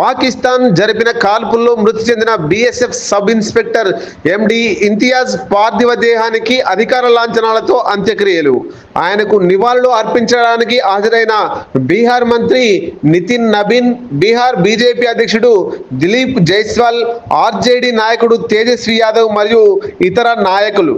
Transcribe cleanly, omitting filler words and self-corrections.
పాకిస్తాన్ జరిపిన కాల్పుల్లో మృతి చెందిన బీఎస్ఎఫ్ సబ్ ఇన్స్పెక్టర్ ఎండి ఇంతియాజ్ పార్థివ దేహానికి అధికార లాంఛనాలతో అంత్యక్రియలు. ఆయనకు నివాళులు అర్పించడానికి హాజరైన బీహార్ మంత్రి నితిన్ నబీన్, బీహార్ బీజేపీ అధ్యక్షుడు దిలీప్ జైస్వాల్, ఆర్జేడీ నాయకుడు తేజస్వి యాదవ్ మరియు ఇతర నాయకులు.